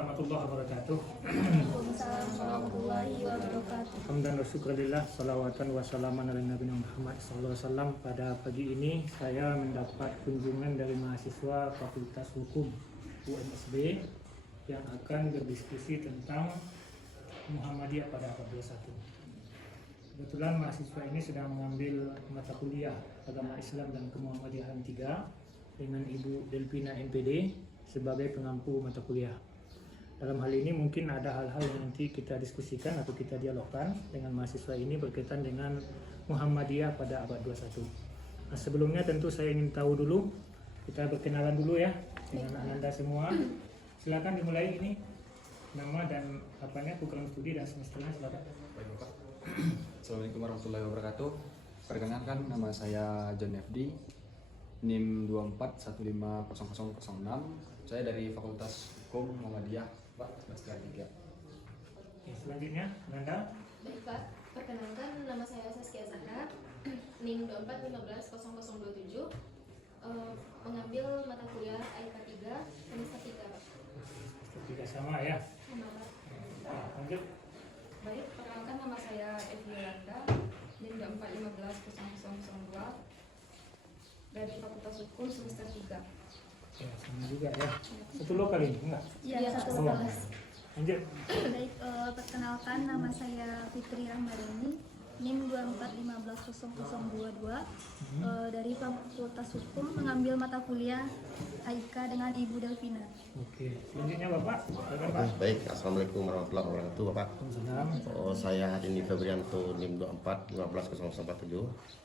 warahmatullahi wabarakatuh. Waalaikumsalam warahmatullahi wabarakatuh. Hamdan wa syukurillah, salawatan wa salaman ala Nabi Muhammad SAW. Pada pagi ini saya mendapat kunjungan dari mahasiswa Fakultas Hukum UNSB yang akan berdiskusi tentang Muhammadiyah pada abad 21. Kebetulan mahasiswa ini sedang mengambil mata kuliah Agama Islam dan Kemuhammadiyahan 3 dengan Ibu Delpina MPD sebagai pengampu mata kuliah. Dalam hal ini mungkin ada hal-hal yang nanti kita diskusikan atau kita dialogkan dengan mahasiswa ini berkaitan dengan Muhammadiyah pada abad 21. Nah, sebelumnya tentu saya ingin tahu dulu, kita berkenalan dulu ya dengan Anda semua. Silakan dimulai ini nama dan program studi dan semesternya, silakan. Baik Bapak. Assalamualaikum warahmatullahi wabarakatuh. Perkenalkan, nama saya John FD, NIM 24150006. Saya dari Fakultas Hukum Muhammadiyah, Pak, semester 3. Oke, selanjutnya Nanda. Baik Pak, perkenalkan nama saya Saskia Zahra, NIM 24150027, mengambil mata kuliah IK 3 semester 3 Pak. Semester 3 sama ya. Sama Pak. Lanjut. Baik, perkenalkan nama saya Evi Yolanda, NIM 24150002 dari Fakultas Hukum semester 3. Ya, sama juga ya. Satu lokal ini enggak? Iya, satu Oh. kelas. Lanjut. Baik, perkenalkan nama saya Fitri Rahmarini, NIM 24150022 dari Fakultas Hukum, mengambil mata kuliah AIK dengan Ibu Delpina. Oke, selanjutnya Bapak. Silakan Pak. Baik, Assalamualaikum warahmatullahi wabarakatuh, Bapak. Waalaikumsalam. Saya Adi Febrianto, NIM 24150017.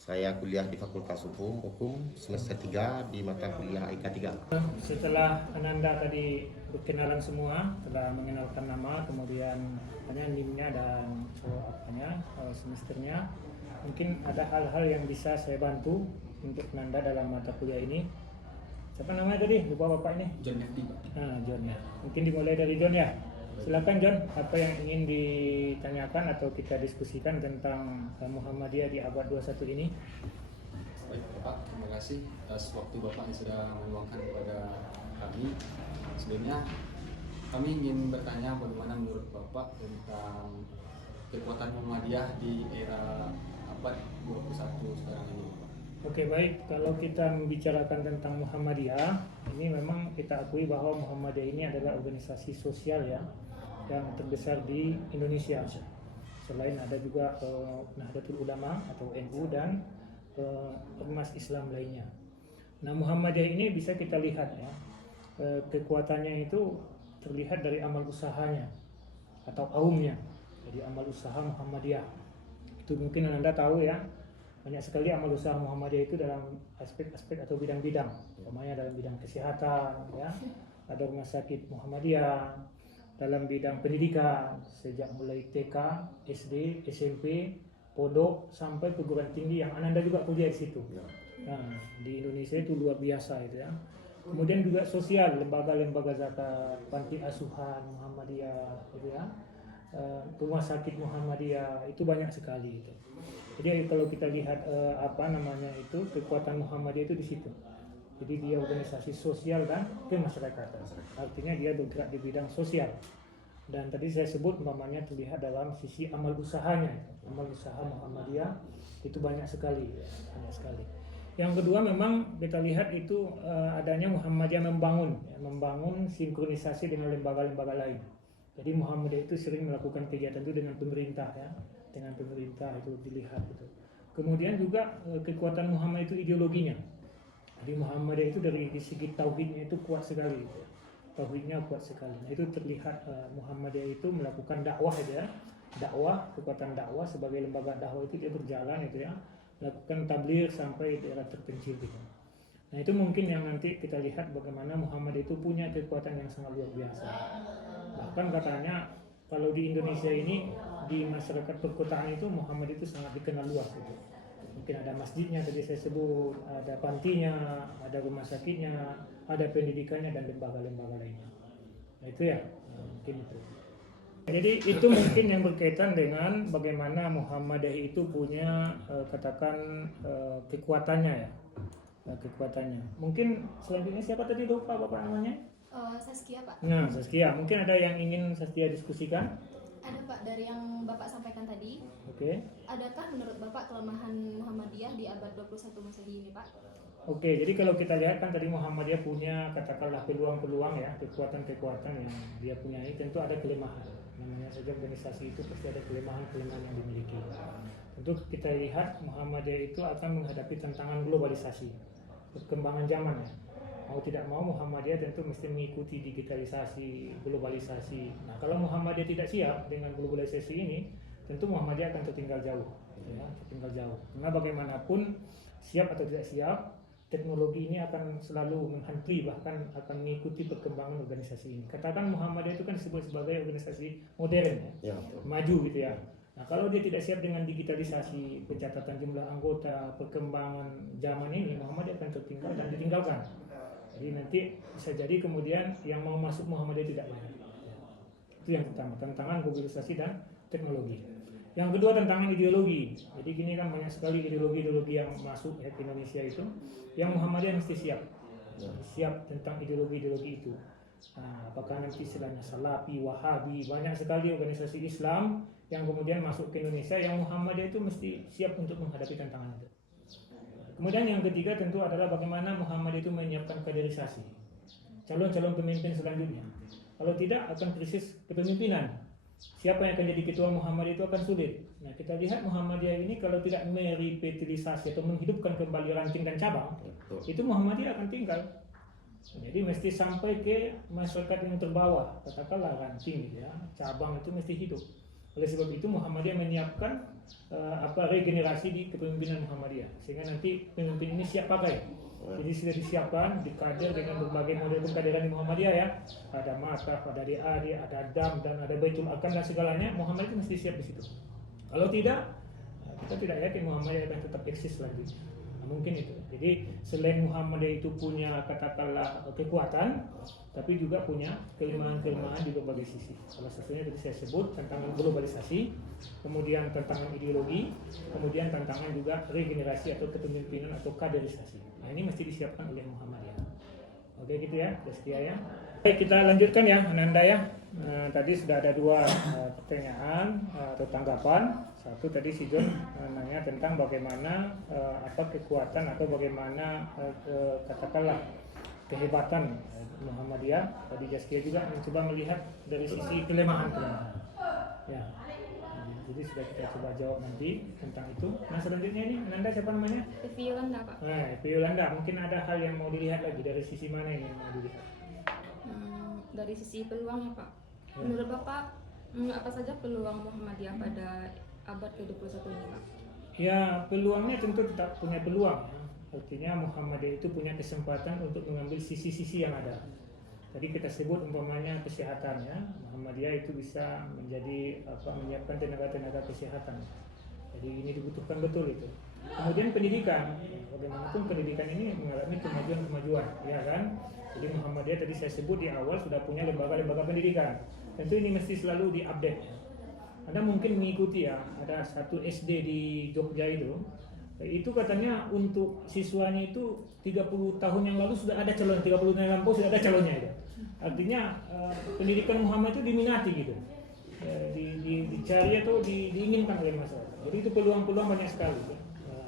Saya kuliah di Fakultas Hukum semester 3 di mata kuliah IK 3. Setelah Ananda tadi berkenalan semua, telah mengenalkan nama, kemudian NIM-nya dan semesternya, mungkin ada hal-hal yang bisa saya bantu untuk Ananda dalam mata kuliah ini. Siapa namanya tadi? Lupa Bapak ini. John FD, Pak. John ya. Mungkin dimulai dari John ya. Silakan John, apa yang ingin ditanyakan atau kita diskusikan tentang Muhammadiyah di abad 21 ini? Baik Bapak, terima kasih atas waktu Bapak yang sudah meluangkan kepada kami. Sebelumnya kami ingin bertanya bagaimana menurut Bapak tentang kekuatan Muhammadiyah di era abad 21 sekarang ini, Bapak. Oke, baik, kalau kita membicarakan tentang Muhammadiyah, ini memang kita akui bahwa Muhammadiyah ini adalah organisasi sosial ya, yang terbesar di Indonesia. Selain ada juga Nahdlatul Ulama atau NU dan ormas Islam lainnya. Nah, Muhammadiyah ini bisa kita lihat ya, kekuatannya itu terlihat dari amal usahanya atau kaumnya. Jadi amal usaha Muhammadiyah itu mungkin Anda tahu ya, banyak sekali amal usaha Muhammadiyah itu dalam aspek-aspek atau bidang-bidang. Umpamanya dalam bidang kesehatan ya, ada rumah sakit Muhammadiyah, dalam bidang pendidikan sejak mulai TK, SD, SMP, pondok sampai perguruan tinggi yang Ananda juga kuliah di situ. Nah, di Indonesia itu luar biasa itu ya. Kemudian juga sosial, lembaga-lembaga zakat, panti asuhan Muhammadiyah gitu ya. Rumah sakit Muhammadiyah itu banyak sekali itu. Jadi kalau kita lihat kekuatan Muhammadiyah itu di situ. Jadi dia organisasi sosial dan kemasyarakatan. Artinya dia bergerak di bidang sosial. Dan tadi saya sebut umpamanya terlihat dalam sisi amal usahanya. Amal usaha Muhammadiyah itu banyak sekali, banyak sekali. Yang kedua memang kita lihat itu adanya Muhammadiyah membangun sinkronisasi dengan lembaga-lembaga lain. Jadi Muhammadiyah itu sering melakukan kegiatan itu dengan pemerintah ya, dengan pemerintah itu dilihat itu. Kemudian juga kekuatan Muhammad itu ideologinya. Jadi Muhammadiyah itu dari segi tauhidnya itu kuat sekali, tauhidnya kuat sekali. Nah, itu terlihat Muhammadiyah itu melakukan dakwah itu ya, kekuatan dakwah sebagai lembaga dakwah itu dia berjalan itu ya, melakukan tabligh sampai daerah terpencil gitu. Nah, itu mungkin yang nanti kita lihat bagaimana Muhammadiyah itu punya kekuatan yang sangat luar biasa. Bahkan katanya kalau di Indonesia ini di masyarakat perkotaan itu Muhammadiyah itu sangat dikenal luas gitu. Mungkin ada masjidnya tadi saya sebut, ada pantinya, ada rumah sakitnya, ada pendidikannya dan lembaga-lembaga lainnya. Nah itu ya, mungkin itu. Jadi itu mungkin yang berkaitan dengan bagaimana Muhammadiyah itu punya kekuatannya ya, kekuatannya. Mungkin selanjutnya siapa tadi lupa Bapak namanya? Saskia Pak. Nah, Saskia, mungkin ada yang ingin Saskia diskusikan? Ada Pak, dari yang Bapak sampaikan tadi, Oke. adakah menurut Bapak kelemahan Muhammadiyah di abad 21 Masehi ini Pak? Oke, jadi kalau kita lihat kan tadi Muhammadiyah punya katakanlah peluang-peluang ya, kekuatan-kekuatan yang dia punyai, tentu ada kelemahan. Namanya saja organisasi itu pasti ada kelemahan-kelemahan yang dimiliki. Tentu kita lihat Muhammadiyah itu akan menghadapi tantangan globalisasi, perkembangan zaman ya. Mau tidak mau Muhammadiyah tentu mesti mengikuti digitalisasi, globalisasi. Nah, kalau Muhammadiyah tidak siap dengan globalisasi ini, tentu Muhammadiyah akan tertinggal jauh, ya, tertinggal jauh. Karena bagaimanapun siap atau tidak siap, teknologi ini akan selalu menghantui, bahkan akan mengikuti perkembangan organisasi ini. Katakan Muhammadiyah itu kan disebut sebagai organisasi modern ya, maju gitu ya. Nah, kalau dia tidak siap dengan digitalisasi, pencatatan jumlah anggota, perkembangan zaman ini, Muhammadiyah akan tertinggal dan ditinggalkan. Jadi nanti bisa jadi kemudian yang mau masuk Muhammadiyah tidak banyak. Itu yang pertama, tantangan globalisasi dan teknologi. Yang kedua, tantangan ideologi. Jadi gini kan banyak sekali ideologi-ideologi yang masuk ya, ke Indonesia itu, yang Muhammadiyah mesti siap. Siap tentang ideologi-ideologi itu. Nah, apakah nanti istilahnya Salafi, Wahabi, banyak sekali organisasi Islam yang kemudian masuk ke Indonesia, yang Muhammadiyah itu mesti siap untuk menghadapi tantangan itu. Kemudian yang ketiga tentu adalah bagaimana Muhammadiyah itu menyiapkan kaderisasi calon-calon pemimpin selanjutnya. Kalau tidak akan krisis kepemimpinan. Siapa yang akan jadi ketua Muhammadiyah itu akan sulit. Nah, kita lihat Muhammadiyah ini kalau tidak merevitalisasi atau menghidupkan kembali ranting dan cabang, itu Muhammadiyah akan tinggal. Jadi mesti sampai ke masyarakat yang terbawah, katakanlah ranting ya, cabang itu mesti hidup. Oleh sebab itu Muhammadiyah menyiapkan regenerasi di kepemimpinan Muhammadiyah, sehingga nanti pemimpin ini siap pakai. Jadi sudah disiapkan, dikader dengan berbagai model pengkaderan di Muhammadiyah ya. Ada Mataf, ada DAD, ada Dam, dan ada Baitul Akan dan segalanya. Muhammadiyah itu mesti siap di situ. Kalau tidak, kita tidak yakin Muhammadiyah akan tetap eksis lagi. Nah, mungkin itu. Jadi selain Muhammadiyah itu punya katakanlah kekuatan, tapi juga punya kelemahan-kelemahan di berbagai sisi. Salah satunya tadi saya sebut tantangan globalisasi, kemudian tantangan ideologi, kemudian tantangan juga regenerasi atau kepemimpinan atau kaderisasi. Nah, ini mesti disiapkan oleh Muhammadiyah. Oke gitu ya, Saskia ya. Baik, kita lanjutkan ya, Ananda ya. Tadi sudah ada dua pertanyaan atau tanggapan. Satu tadi si John nanya tentang bagaimana kekuatan atau bagaimana katakanlah kehebatan Muhammadiyah. Tadi Saskia juga mencoba melihat dari sisi kelemahan-kelemahan. Ya. Jadi sudah kita coba jawab nanti tentang itu. Nah, selanjutnya ini Ananda siapa namanya? Evi Yolanda Pak. Nah, Evi Yolanda, mungkin ada hal yang mau dilihat lagi dari sisi mana ini yang mau dilihat? Dari sisi peluangnya Pak. Ya. Menurut Bapak, apa saja peluang Muhammadiyah pada abad ke-21 ini Pak? Ya, peluangnya tentu tetap punya peluang. Ya. Artinya Muhammadiyah itu punya kesempatan untuk mengambil sisi-sisi yang ada. Tadi kita sebut umpamanya kesehatannya, Muhammadiyah itu bisa menjadi menyiapkan tenaga-tenaga kesehatan. Jadi ini dibutuhkan betul itu. Kemudian pendidikan, bagaimanapun pendidikan ini mengalami kemajuan-kemajuan, ya kan? Jadi Muhammadiyah tadi saya sebut di awal sudah punya lembaga-lembaga pendidikan. Tentu ini mesti selalu diupdate. Anda mungkin mengikuti ya, ada satu SD di Jogja itu katanya untuk siswanya itu 30 tahun yang lalu sudah ada calon, 30 tahun yang lampau sudah ada calonnya itu. Artinya pendidikan Muhammad itu diminati gitu, dicari atau diinginkan oleh masyarakat. Jadi itu peluang-peluang banyak sekali.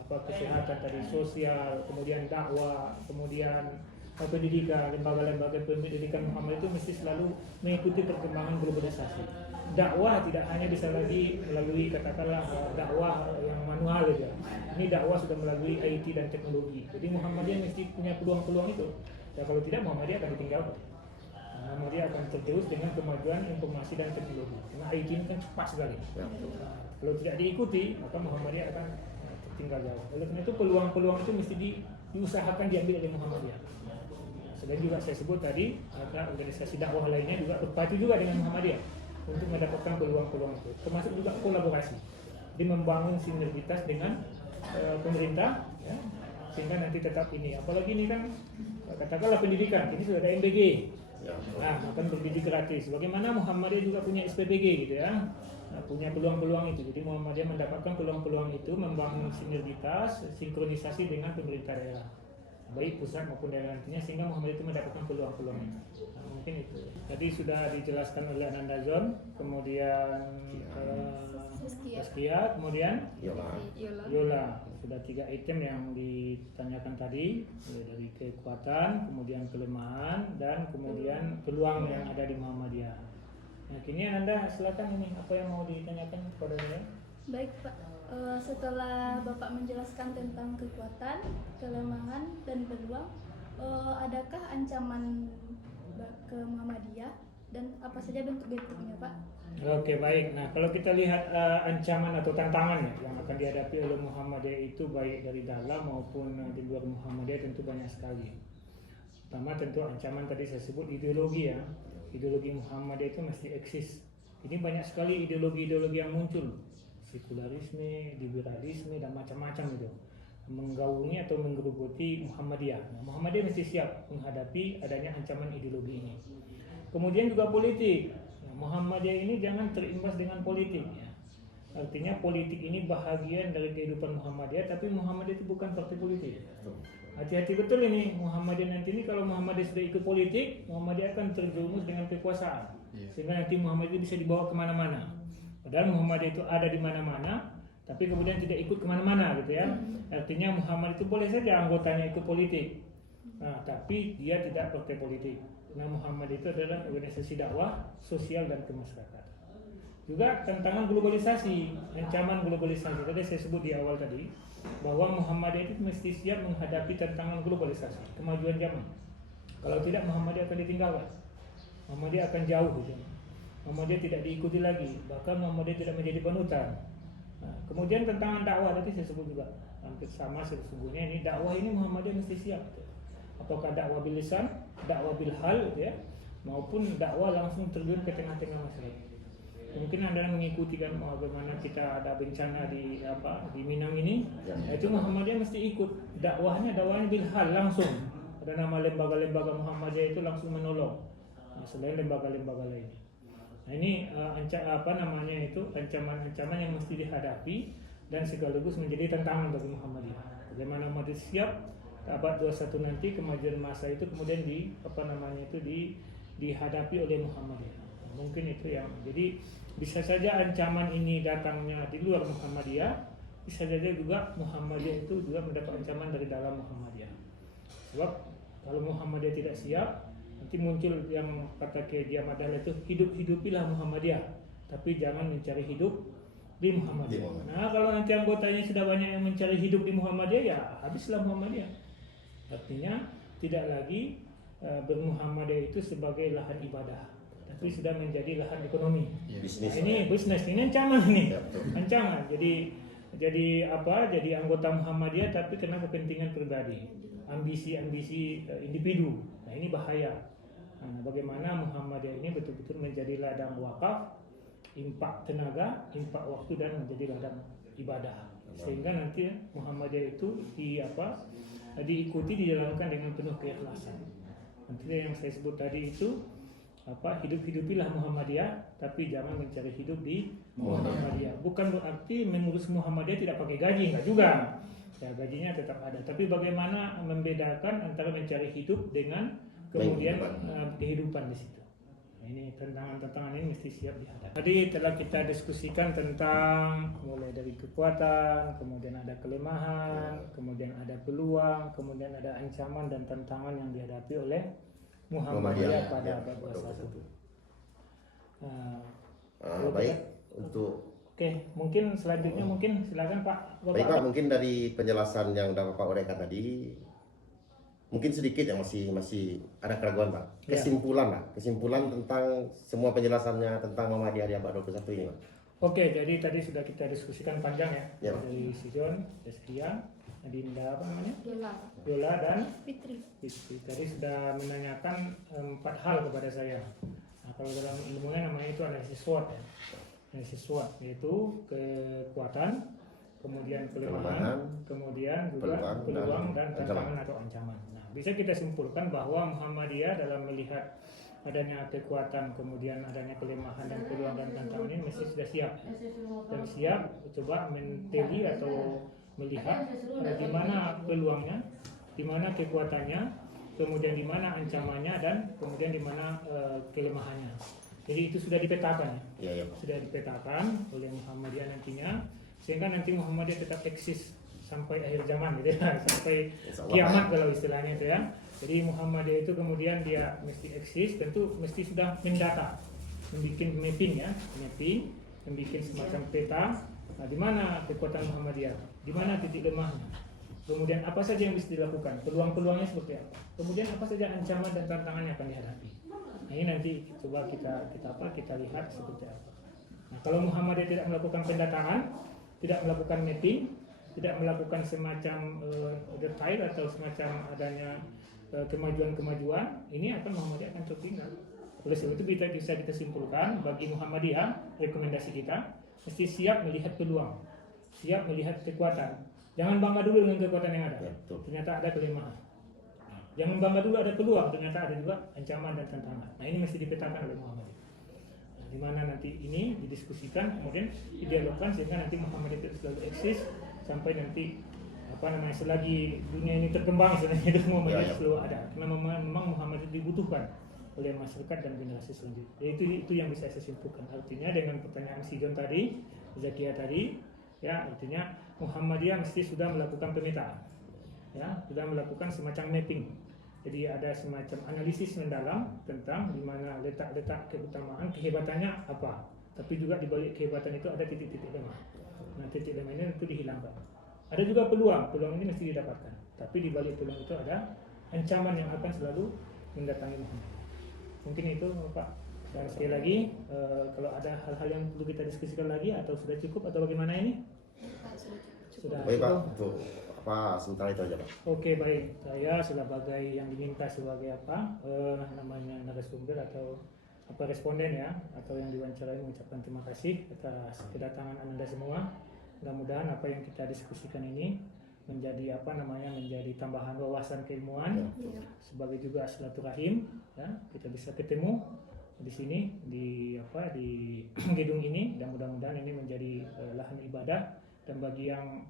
Kesehatan tadi, sosial, kemudian dakwah, kemudian pendidikan, lembaga-lembaga pendidikan Muhammad itu mesti selalu mengikuti perkembangan globalisasi. Dakwah tidak hanya bisa lagi melalui katakanlah dakwah yang manual saja. Ini dakwah sudah melalui IT dan teknologi. Jadi Muhammadiyah mesti punya peluang-peluang itu. Dan kalau tidak Muhammadiyah akan ditinggalkan. Muhammadiyah akan terus dengan kemajuan informasi dan teknologi. Karena IT ini kan cepat sekali. Kalau tidak diikuti, maka Muhammadiyah akan tertinggal jauh. Oleh karena itu peluang-peluang itu mesti diusahakan diambil oleh Muhammadiyah. Selain juga saya sebut tadi ada organisasi dakwah lainnya juga berpadu juga dengan Muhammadiyah untuk mendapatkan peluang-peluang itu, termasuk juga kolaborasi, di membangun sinergitas dengan pemerintah, ya, sehingga nanti tetap ini. Apalagi ini kan katakanlah pendidikan, ini sudah ada MBG, nah akan berdidik gratis. Bagaimana Muhammadiyah juga punya SPBG gitu ya, nah, punya peluang-peluang itu. Jadi Muhammadiyah mendapatkan peluang-peluang itu, membangun sinergitas, sinkronisasi dengan pemerintah daerah. baik pusat maupun daerah nantinya, sehingga Muhammadiyah itu mendapatkan peluang-peluang itu. Nah, mungkin itu. Tadi sudah dijelaskan oleh Ananda Zon, kemudian Saskia, kemudian Yola. Yola. Sudah 3 item yang ditanyakan tadi, dari kekuatan, kemudian kelemahan, dan kemudian peluang yang ada di Muhammadiyah. Nah, kini Anda silakan, ini apa yang mau ditanyakan kepada saya? Baik Pak, setelah Bapak menjelaskan tentang kekuatan, kelemahan, dan peluang, adakah ancaman ke Muhammadiyah dan apa saja bentuk-bentuknya Pak? Oke, baik. Nah, kalau kita lihat ancaman atau tantangan ya yang akan dihadapi oleh Muhammadiyah itu baik dari dalam maupun di luar Muhammadiyah tentu banyak sekali. Pertama tentu ancaman tadi saya sebut ideologi ya. Ideologi Muhammadiyah itu mesti eksis. Ini banyak sekali ideologi-ideologi yang muncul. Sekularisme, liberalisme, dan macam-macam itu. Menggaungi atau menggerogoti Muhammadiyah. Nah, Muhammadiyah mesti siap menghadapi adanya ancaman ideologi ini. Kemudian juga politik. Muhammadiyah ini jangan terimbas dengan politik ya. Artinya politik ini bahagian dari kehidupan Muhammadiyah, tapi Muhammadiyah itu bukan partai politik. Hati-hati betul ini Muhammadiyah nanti ini, kalau Muhammadiyah sudah ikut politik, Muhammadiyah akan terjerumus dengan kekuasaan. Sehingga nanti Muhammadiyah bisa dibawa kemana-mana. Padahal Muhammadiyah itu ada di mana-mana, tapi kemudian tidak ikut kemana-mana gitu ya. Artinya Muhammadiyah itu boleh saja anggotanya ikut politik, nah, tapi dia tidak partai politik. Nah, Muhammadiyah itu adalah organisasi dakwah sosial dan kemasyarakatan. Juga tantangan globalisasi, ancaman globalisasi. Tadi saya sebut di awal tadi bahwa Muhammadiyah itu mesti siap menghadapi tantangan globalisasi, kemajuan zaman. Kalau tidak, Muhammadiyah akan ditinggalkan. Muhammadiyah akan jauh gitu. Muhammadiyah tidak diikuti lagi, bahkan Muhammadiyah tidak menjadi panutan. Nah, kemudian tantangan dakwah tadi saya sebut juga hampir sama sesungguhnya. Ini dakwah ini Muhammadiyah mesti siap gitu. Apakah dakwah bil lisan, dakwah bil hal ya, maupun dakwah langsung terjun ke tengah-tengah masyarakat. Mungkin Anda mengikuti kan bagaimana kita ada bencana di Minang ini, itu Muhammadiyah mesti ikut dakwahnya bil hal langsung. Ada nama lembaga-lembaga Muhammadiyah itu langsung menolong. Nah, selain lembaga-lembaga lainnya. Nah, ini ancaman-ancaman yang mesti dihadapi dan sekaligus menjadi tantangan bagi Muhammadiyah. Bagaimana Muhammadiyah siap abad 21 nanti kemajuan masa itu kemudian dihadapi oleh Muhammadiyah. Mungkin itu yang jadi bisa saja ancaman ini datangnya di luar Muhammadiyah, bisa saja juga Muhammadiyah itu juga mendapat ancaman dari dalam Muhammadiyah. Sebab kalau Muhammadiyah tidak siap, nanti muncul yang kata Kiai Ahmad Dahlan itu hidupilah Muhammadiyah, tapi jangan mencari hidup di Muhammadiyah. Nah, kalau nanti anggotanya sudah banyak yang mencari hidup di Muhammadiyah, ya habislah Muhammadiyah. Artinya tidak lagi bermuhammadiyah itu sebagai lahan ibadah, tapi sudah menjadi lahan ekonomi. Bisnis. Nah, ini bisnis, ini ancaman ini. Ancaman. Jadi anggota Muhammadiyah tapi karena kepentingan pribadi, ambisi individu. Nah, ini bahaya. Nah, bagaimana Muhammadiyah ini betul-betul menjadi ladang wakaf, impak tenaga, impak waktu, dan menjadi ladang ibadah. Sehingga nanti Muhammadiyah itu diikuti, dijalankan dengan penuh keikhlasan. Nanti yang saya sebut tadi itu hidupilah Muhammadiyah, tapi jangan mencari hidup di Muhammadiyah. Bukan berarti mengurus Muhammadiyah tidak pakai gaji, enggak juga. Ya, gajinya tetap ada. Tapi bagaimana membedakan antara mencari hidup dengan kemudian kehidupan di situ. Nah, ini tantangan ini mesti siap dihadapi. Tadi telah kita diskusikan tentang mulai dari kekuatan, kemudian ada kelemahan, kemudian ada peluang, kemudian ada ancaman dan tantangan yang dihadapi oleh Muhammadiyah pada abad 21. Baik, untuk mungkin selanjutnya mungkin silakan Pak. Baik Pak, mungkin dari penjelasan yang sudah Bapak uraikan tadi, mungkin sedikit yang masih ada keraguan Pak. Kesimpulan tentang semua penjelasannya tentang Muhammadiyah di abad 21 ini Pak. Oke, jadi tadi sudah kita diskusikan panjang ya. Dari Sijon, Deskia, Adinda Yola dan Fitri. Tadi sudah menanyakan 4 hal kepada saya. Nah, kalau dalam ilmunya namanya itu analisis SWOT ya. Analisis SWOT yaitu kekuatan, kemudian kelemahan, kemudian juga peluang dan tantangan atau ancaman. Nah, bisa kita simpulkan bahwa Muhammadiyah dalam melihat adanya kekuatan, kemudian adanya kelemahan dan peluang dan tantangan ini mesti sudah siap. Dan siap coba menteli atau melihat di mana peluangnya, di mana kekuatannya, kemudian di mana ancamannya, dan kemudian di mana kelemahannya. Jadi itu sudah dipetakan, Iya, Pak. sudah dipetakan oleh Muhammadiyah nantinya, sehingga nanti Muhammadiyah tetap eksis sampai akhir zaman gitu ya, sampai Insya Allah, kiamat kalau istilahnya itu ya. Jadi Muhammadiyah itu kemudian dia mesti eksis, tentu mesti sudah mendata, membuat mapping ya, mapping, membuat semacam peta. Nah, di mana kekuatan Muhammadiyah, di mana titik lemahnya, kemudian apa saja yang bisa dilakukan, peluang-peluangnya seperti apa, kemudian apa saja ancaman dan tantangan yang akan dihadapi. Nah, ini nanti coba kita lihat seperti apa. Nah, kalau Muhammadiyah tidak melakukan pendataan, tidak melakukan mapping, tidak melakukan semacam detail atau semacam adanya kemajuan-kemajuan, ini akan Muhammadiyah akan tertinggal. Oleh sebab itu bisa kita simpulkan bagi Muhammadiyah, rekomendasi kita mesti siap melihat peluang, siap melihat kekuatan. Jangan bangga dulu dengan kekuatan yang ada. Ya, betul. Ternyata ada kelemahan. Jangan bangga dulu ada peluang, ternyata ada juga ancaman dan tantangan. Nah, ini mesti dipetakan oleh Muhammadiyah. Nah, di mana nanti ini didiskusikan, kemudian didialogkan sehingga nanti Muhammadiyah itu selalu eksis sampai nanti selagi dunia ini terkembang sebenarnya itu Muhammadiyah Ya. selalu ada. Karena memang Muhammadiyah dibutuhkan oleh masyarakat dan generasi selanjutnya. Jadi itu yang bisa saya simpulkan. Artinya dengan pertanyaan si John tadi, Zakia tadi, ya artinya Muhammadiyah mesti sudah melakukan pemetaan, ya sudah melakukan semacam mapping. Jadi ada semacam analisis mendalam tentang di mana letak-letak keutamaan, kehebatannya apa. Tapi juga di balik kehebatan itu ada titik-titik lemah. Nah, titik lemah ini itu dihilangkan. Ada juga peluang ini mesti didapatkan. Tapi di balik peluang itu ada ancaman yang akan selalu mendatangi Muhammadiyah. Mungkin itu Pak. Dan sekali lagi kalau ada hal-hal yang perlu kita diskusikan lagi atau sudah cukup atau bagaimana ini? Pak, sudah cukup. Sudah Baik, Pak. cukup. Untuk sementara itu aja, Pak. Oke, baik. Saya sebagai yang diminta sebagai namanya narasumber atau responden ya, atau yang diwawancarai mengucapkan terima kasih atas kedatangan Anda semua. Mudah-mudahan apa yang kita diskusikan ini menjadi menjadi tambahan wawasan keilmuan, sebagai juga silaturahim ya, kita bisa ketemu di sini di gedung ini, dan mudah-mudahan ini menjadi lahan ibadah, dan bagi yang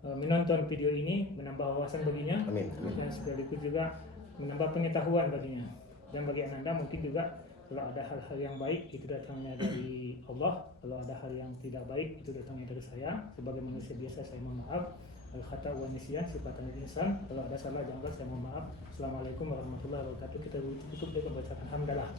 menonton video ini menambah wawasan baginya. Amin. Dan sekaligus juga menambah pengetahuan baginya. Dan bagi Anda mungkin juga kalau ada hal-hal yang baik itu datangnya dari Allah, kalau ada hal yang tidak baik itu datangnya dari saya. Sebagai manusia biasa saya mohon maaf. Al-khata wa nisyan sifatan insan. Kalau ada salah jangan saya mohon maaf. Assalamualaikum warahmatullahi wabarakatuh. Kita tutup dengan bacaan hamdalah.